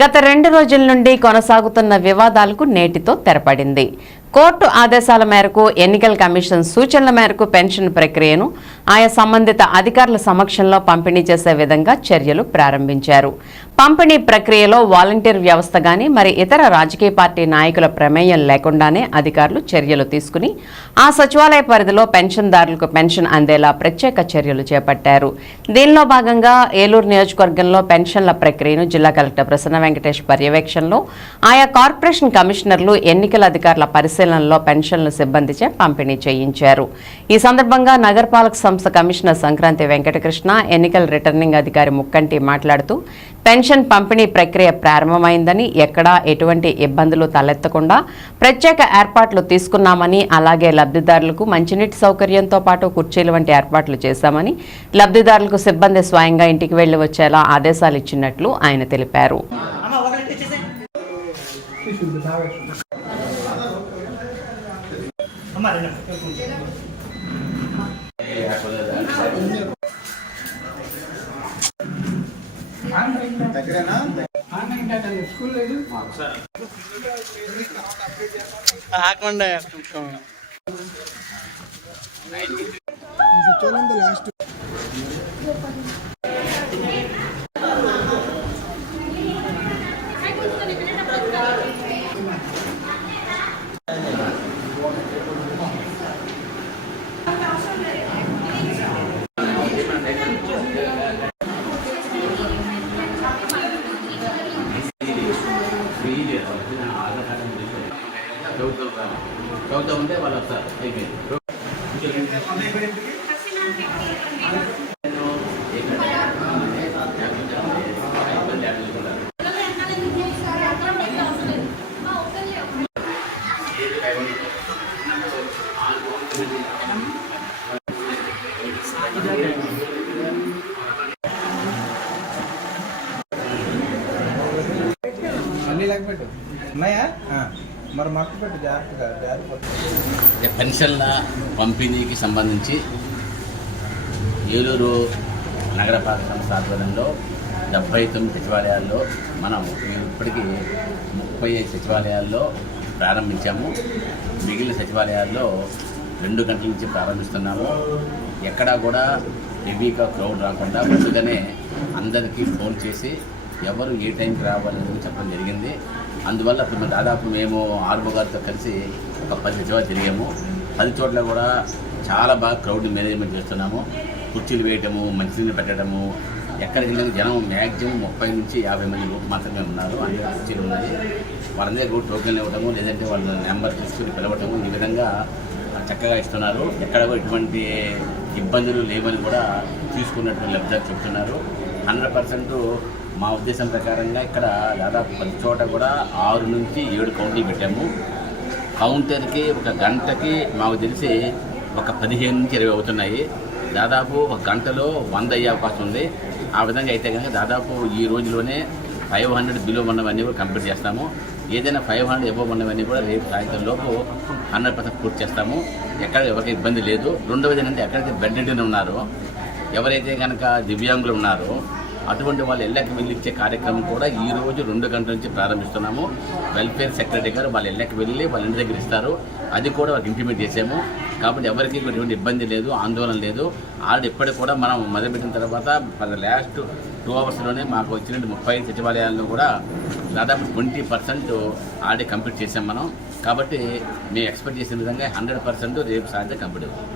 గత రెండు రోజుల నుండి కొనసాగుతున్న వివాదాలకు నేటితో తెరపడింది. కోర్టు ఆదేశాల మేరకు ఎన్నికల కమిషన్ సూచనల మేరకు పెన్షన్ ప్రక్రియను ఆయా సంబంధిత అధికారుల సమక్షంలో పంపిణీ చేసే విధంగా చర్యలు ప్రారంభించారు. పంపిణీ ప్రక్రియలో వాలంటీర్ వ్యవస్థ గాని మరి ఇతర రాజకీయ పార్టీ నాయకుల ప్రమేయం లేకుండానే అధికారులు చర్యలు తీసుకుని ఆ సచివాలయ పరిధిలో పెన్షన్దారులకు పెన్షన్ అందేలా ప్రత్యేక చర్యలు చేపట్టారు. దీనిలో భాగంగా ఏలూరు నియోజకవర్గంలో పెన్షన్ల ప్రక్రియను జిల్లా కలెక్టర్ ప్రసన్న వెంకటేష్ పర్యవేక్షణలో ఆయా కార్పొరేషన్ కమిషనర్లు ఎన్నికల అధికారుల పరిశీలనలో పెన్షన్ల సిబ్బందిచే పంపిణీ చేయించారు. ఈ సందర్భంగా నగరపాలక సంస్థ కమిషనర్ సంక్రాంతి వెంకటకృష్ణ ఎన్నికల రిటర్నింగ్ అధికారి ముక్కంటి మాట్లాడుతూ పెన్షన్ పంపిణీ ప్రక్రియ ప్రారంభమైందని ఎక్కడా ఎటువంటి ఇబ్బందులు తలెత్తకుండా ప్రత్యేక ఏర్పాట్లు తీసుకున్నామని అలాగే లబ్ధిదారులకు మంచినీటి సౌకర్యంతో పాటు కుర్చీలు వంటి ఏర్పాట్లు చేశామని లబ్ధిదారులకు సిబ్బంది స్వయంగా ఇంటికి వెళ్ళి వచ్చేలా ఆదేశాలు ఇచ్చినట్లు ఆయన తెలిపారు. అమ్మ ఒకటి తెచ్చేసే ప్రభుత్వం ప్రభుత్వం ఉంటే వాళ్ళు వస్తారు అయిపోయింది అన్ని లాగ్ పెట్టు ఉన్నాయా మరి మక్క జాగ్రత్తగా జాగ్రత్త పెన్షన్ల పంపిణీకి సంబంధించి ఏలూరు నగరపాలక సంస్థ ఆధ్వర్యంలో డెబ్బై తొమ్మిది సచివాలయాల్లో మనం ఇప్పటికీ ముప్పై ఐదు సచివాలయాల్లో ప్రారంభించాము. మిగిలిన సచివాలయాల్లో రెండు గంటల నుంచి ప్రారంభిస్తున్నాము. ఎక్కడా కూడా హెవీగా క్రౌడ్ రాకుండా ముందుగానే అందరికీ ఫోన్ చేసి ఎవరు ఏ టైంకి రావాలని చెప్పడం జరిగింది. అందువల్ల అప్పుడు దాదాపు మేము ఆర్మో గారితో కలిసి ఒక పది సచివాలయాలు తిరిగాము. పది చోట్ల కూడా చాలా బాగా క్రౌడ్ మేనేజ్మెంట్ చేస్తున్నాము. కుర్చీలు వేయటము మంచినీళ్ళు పెట్టడము ఎక్కడికి వెళ్ళిన జనం మ్యాక్సిమం ముప్పై నుంచి యాభై మంది లోపు మాత్రమే ఉన్నారు. అన్ని కుర్చీలు ఉన్నాయి. వాళ్ళందరికీ కూడా టోకెన్లు ఇవ్వటము లేదంటే వాళ్ళ నెంబర్ తీసుకుని పిలవటము ఈ విధంగా చక్కగా ఇస్తున్నారు. ఎక్కడ కూడా ఎటువంటి ఇబ్బందులు లేవని కూడా తీసుకున్నట్టు లబ్ధాలు చెప్తున్నారు. హండ్రెడ్ పర్సెంట్ మా ఉద్దేశం ప్రకారంగా ఇక్కడ దాదాపు ప్రతి చోట కూడా ఆరు నుంచి ఏడు కౌంటర్లు పెట్టాము. కౌంటర్కి ఒక గంటకి మాకు తెలిసి ఒక పదిహేను నుంచి ఇరవై అవుతున్నాయి. దాదాపు ఒక గంటలో వంద అయ్యే అవకాశం ఉంది. ఆ విధంగా అయితే కనుక దాదాపు ఈ రోజులోనే ఫైవ్ హండ్రెడ్ బిలో ఉన్నవన్నీ కూడా కంప్లీట్ చేస్తాము. ఏదైనా ఫైవ్ హండ్రెడ్ ఎబో ఉన్నవన్నీ కూడా రేపు సాయంత్రం లోపు హండ్రెడ్ పర్సెంట్ పూర్తి చేస్తాము. ఎక్కడ ఎవరికి ఇబ్బంది లేదు. రెండవది ఏంటంటే ఎక్కడైతే బెడ్ రెడీలు ఉన్నారో. ఎవరైతే కనుక దివ్యాంగులు ఉన్నారో అటువంటి వాళ్ళు ఎల్లకి వెళ్ళి ఇచ్చే కార్యక్రమం కూడా ఈ రోజు రెండు గంటల నుంచి ప్రారంభిస్తున్నాము. వెల్ఫేర్ సెక్రటరీ గారు వాళ్ళ ఎల్లకి వెళ్ళి వాళ్ళ ఇంటి దగ్గర ఇస్తారు. అది కూడా వాళ్ళకి ఇంటిమేట్ చేసాము కాబట్టి ఎవరికి ఎటువంటి ఇబ్బంది లేదు ఆందోళన లేదు. ఆల్రెడీ ఇప్పటికి కూడా మనం మొదలుపెట్టిన తర్వాత లాస్ట్ టూ అవర్స్లోనే మాకు వచ్చిన ముప్పై సచివాలయాల్లో కూడా దాదాపు ట్వంటీ పర్సెంట్ ఆల్రెడీ కంప్లీట్ చేసాం మనం. కాబట్టి మేము ఎక్స్పెక్ట్ చేసిన విధంగా హండ్రెడ్ పర్సెంట్ రేపు సాయంత్రం కంప్లీట్ అవుతుంది.